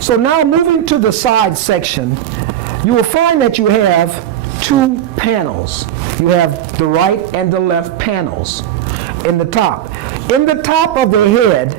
So now moving to the side section, you will find that you have two panels. You have the right and the left panels in the top. In the top of the head,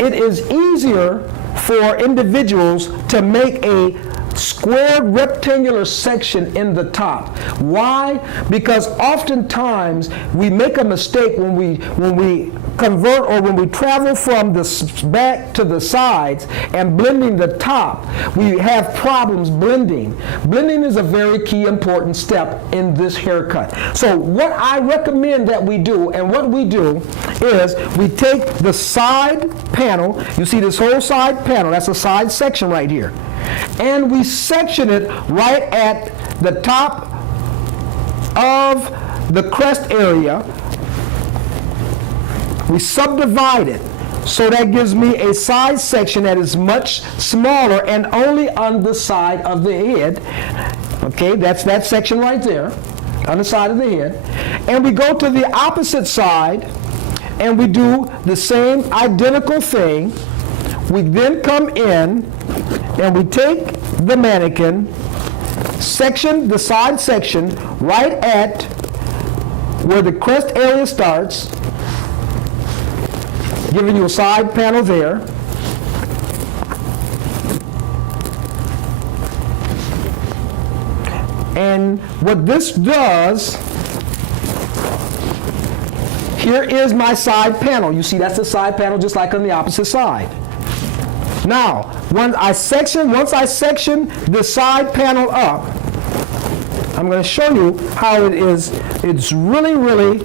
it is easier for individuals to make a squared rectangular section in the top. Why? Because oftentimes we make a mistake when we convert or when we travel from the back to the sides and blending the top. We have problems blending. Blending is a very key important step in this haircut. So what I recommend that we do, and what we do is we take the side panel. You see this whole side panel, that's a side section right here. And we section it right at the top of the crest area. We subdivide it. So that gives me a side section that is much smaller and only on the side of the head. Okay, that's that section right there, on the side of the head. And we go to the opposite side and we do the same identical thing. We then come in and we take the mannequin, section the side section right at where the crest area starts, giving you a side panel there. And what this does, here is my side panel. You see that's the side panel just like on the opposite side. Now, once I section the side panel up, I'm going to show you how it is. It's really, really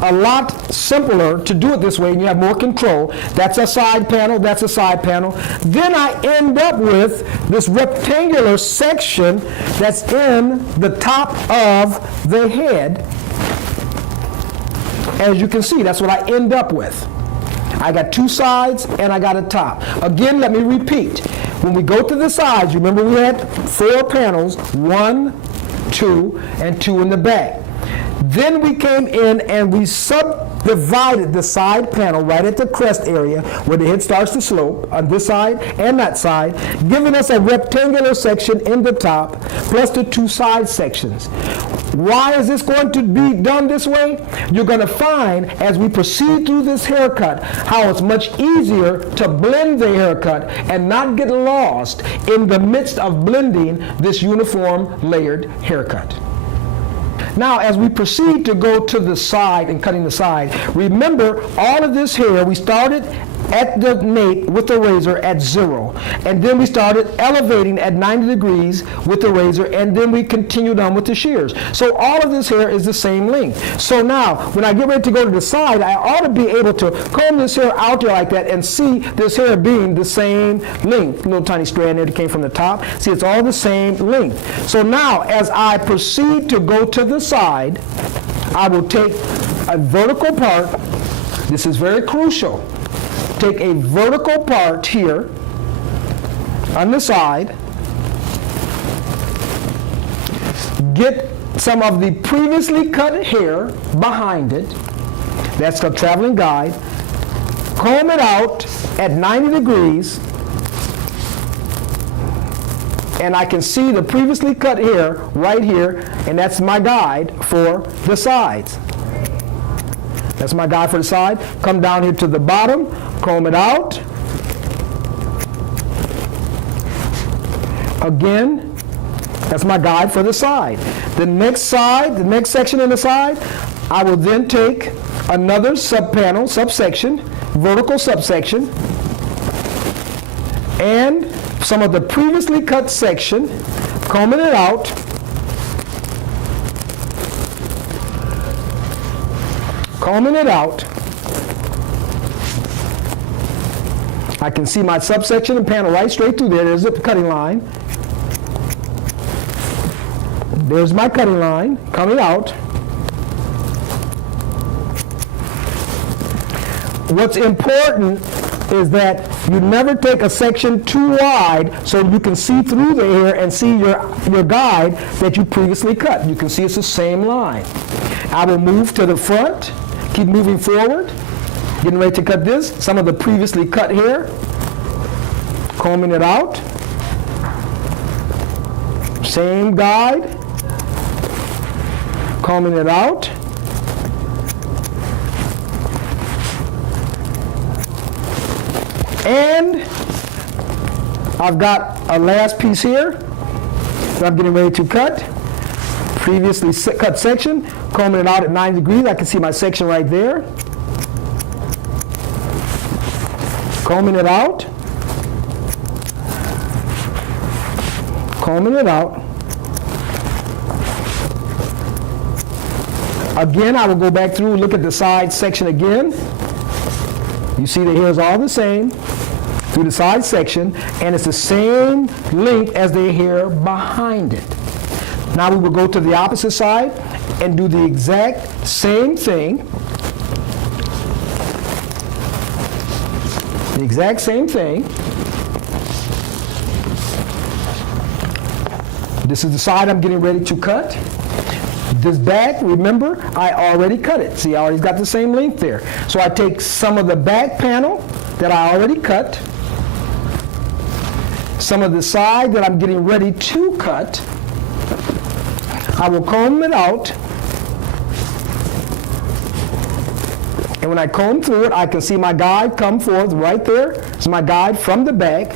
a lot simpler to do it this way, and you have more control. That's a side panel, that's a side panel. Then I end up with this rectangular section that's in the top of the head. As you can see, that's what I end up with. I got two sides and I got a top. Again, let me repeat. When we go to the sides, remember we had 4 panels, 1, 2, and 2 in the back. Then we came in and we subdivided the side panel right at the crest area where the head starts to slope on this side and that side, giving us a rectangular section in the top plus the 2 side sections. Why is this going to be done this way? You're going to find as we proceed through this haircut how it's much easier to blend the haircut and not get lost in the midst of blending this uniform layered haircut. Now, as we proceed to go to the side and cutting the side, remember all of this hair, we started at the nape with the razor at 0, and then we started elevating at 90 degrees with the razor, and then we continued on with the shears. So all of this hair is the same length. So now, when I get ready to go to the side, I ought to be able to comb this hair out there like that and see this hair being the same length. Little tiny strand there that came from the top. See, it's all the same length. So now, as I proceed to go to the side, I will take a vertical part. This is very crucial. Take a vertical part here on the side, get some of the previously cut hair behind it, that's a traveling guide, comb it out at 90 degrees, and I can see the previously cut hair right here, and that's my guide for the sides. That's my guide for the side. Come down here to the bottom, comb it out. Again, that's my guide for the side. The next side, the next section in the side, I will then take another subpanel, subsection, vertical subsection, and some of the previously cut section, combing it out, combing it out. I can see my subsection and panel right straight through there. There's the cutting line. There's my cutting line coming out. What's important is that you never take a section too wide so you can see through the hair and see your guide that you previously cut. You can see it's the same line. I will move to the front, keep moving forward, getting ready to cut this. Some of the previously cut hair, Combing it out. Same guide. Combing it out. And I've got a last piece here that I'm getting ready to cut. Previously cut section, combing it out at 90 degrees. I can see my section right there. Combing it out. Combing it out. Again, I will go back through and look at the side section again. You see the hairs are all the same through the side section, and it's the same length as the hair behind it. Now we will go to the opposite side and do the exact same thing. The exact same thing. This is the side I'm getting ready to cut. This back, remember, I already cut it. See, I already got the same length there. So I take some of the back panel that I already cut, some of the side that I'm getting ready to cut. I will comb it out. And when I comb through it, I can see my guide come forth right there. It's my guide from the back.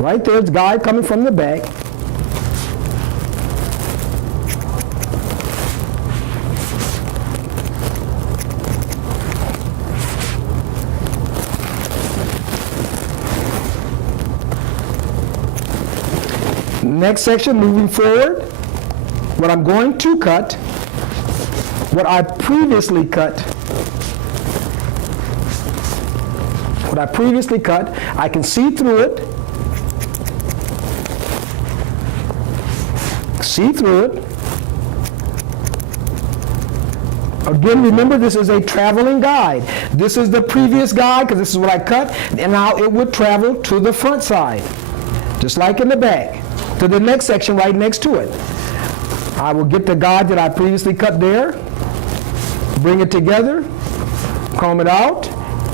Right there, it's guide coming from the back. Next section, moving forward, what I'm going to cut, what I previously cut, I can see through it, Again, remember, this is a traveling guide. This is the previous guide, because this is what I cut, and now it would travel to the front side, just like in the back, to the next section right next to it. I will get the guide that I previously cut there, bring it together, comb it out.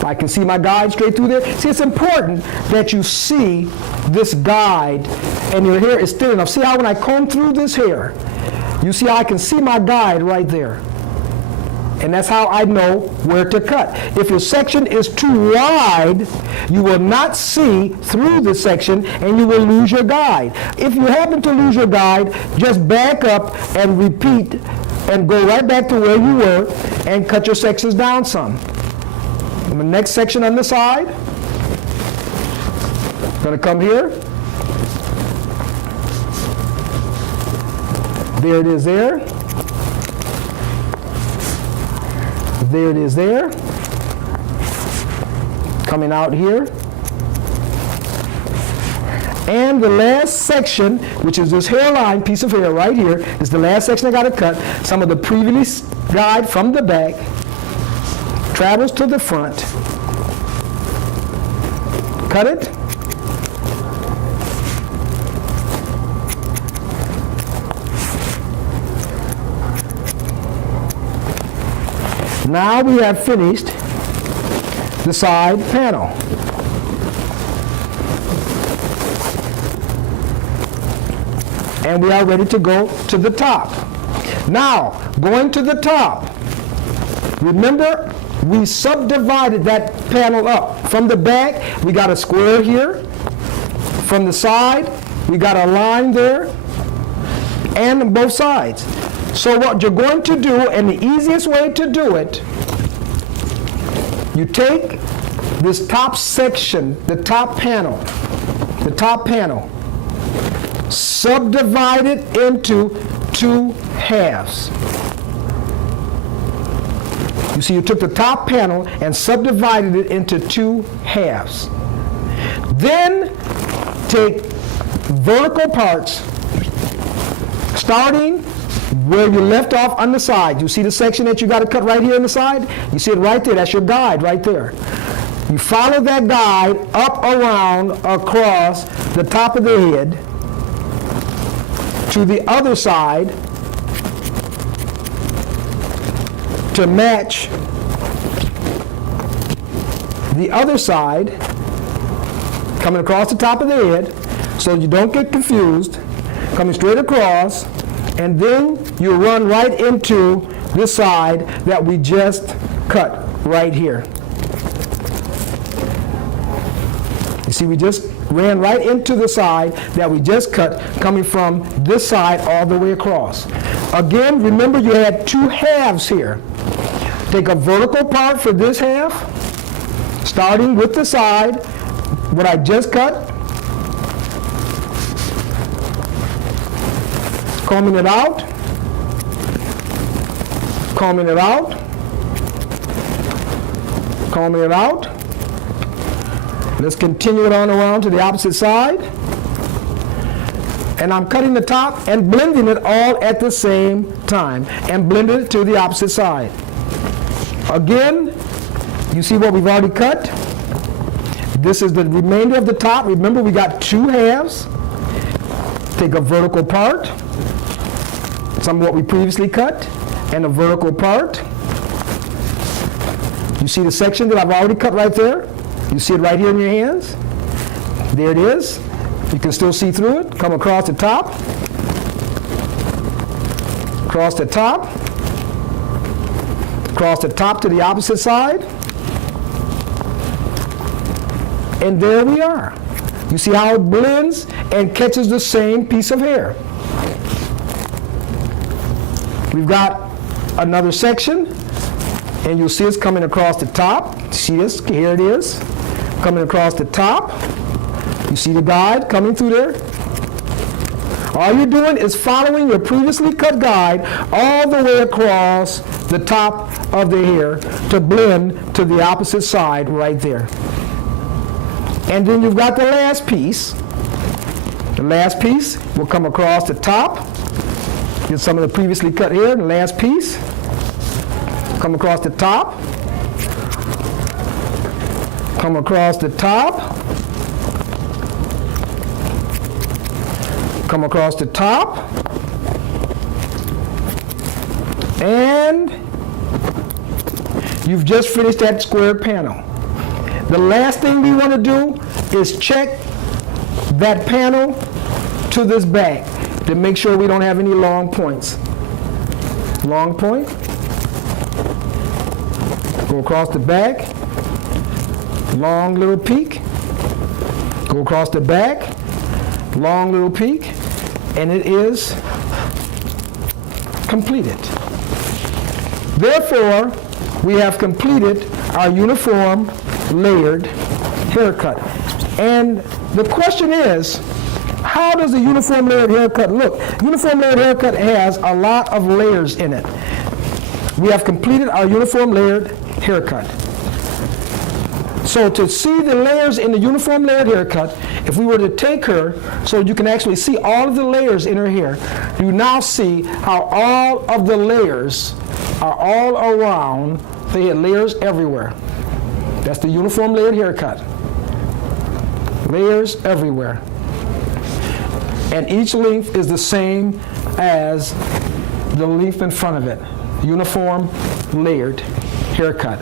I can see my guide straight through there. See, it's important that you see this guide and your hair is thin enough. See how when I comb through this hair, you see how I can see my guide right there. And that's how I know where to cut. If your section is too wide, you will not see through the section and you will lose your guide. If you happen to lose your guide, just back up and repeat and go right back to where you were and cut your sections down some. And the next section on the side, going to come here. There it is there. There it is there. Coming out here. And the last section, which is this hairline piece of hair right here, is the last section I got to cut. Some of the previous guide from the back travels to the front. Cut it. Now we have finished the side panel. And we are ready to go to the top. Now, going to the top, remember we subdivided that panel up. From the back, we got a square here. From the side, we got a line there, and on both sides. So what you're going to do, and the easiest way to do it, you take this top section, the top panel, subdivide it into two halves. You see, you took the top panel and subdivided it into two halves. Then take vertical parts, starting where you left off on the side. You see the section that you got to cut right here on the side? You see it right there. That's your guide right there. You follow that guide up, around, across the top of the head to the other side to match the other side coming across the top of the head, so you don't get confused, coming straight across, and then you run right into this side that we just cut right here. You see, we just ran right into the side that we just cut, coming from this side all the way across. Again, remember you had two halves here. Take a vertical part for this half, starting with the side, what I just cut, combing it out, combing it out, combing it out. Let's continue it on around to the opposite side. And I'm cutting the top and blending it all at the same time and blending it to the opposite side. Again, you see what we've already cut? This is the remainder of the top. Remember, we got two halves. Take a vertical part, some of what we previously cut, and a vertical part. You see the section that I've already cut right there? You see it right here in your hands? There it is. You can still see through it. Come across the top. Across the top. Across the top to the opposite side. And there we are. You see how it blends and catches the same piece of hair. We've got another section, and you'll see it's coming across the top. See this? Here it is. Coming across the top. You see the guide coming through there? All you're doing is following your previously cut guide all the way across the top of the hair to blend to the opposite side right there. And then you've got the last piece. The last piece will come across the top. Get some of the previously cut hair, the last piece. Come across the top. Come across the top. Come across the top. And you've just finished that square panel. The last thing we want to do is check that panel to this back to make sure we don't have any long points. Long point. Go across the back. Long little peak. Go across the back. Long little peak. And it is completed. Therefore, we have completed our uniform layered haircut. And the question is, how does a uniform layered haircut look? Uniform layered haircut has a lot of layers in it. We have completed our uniform layered haircut. So to see the layers in the uniform layered haircut, if we were to take her so you can actually see all of the layers in her hair, you now see how all of the layers are all around the head, layers everywhere. That's the uniform layered haircut. Layers everywhere. And each length is the same as the length in front of it. Uniform layered haircut.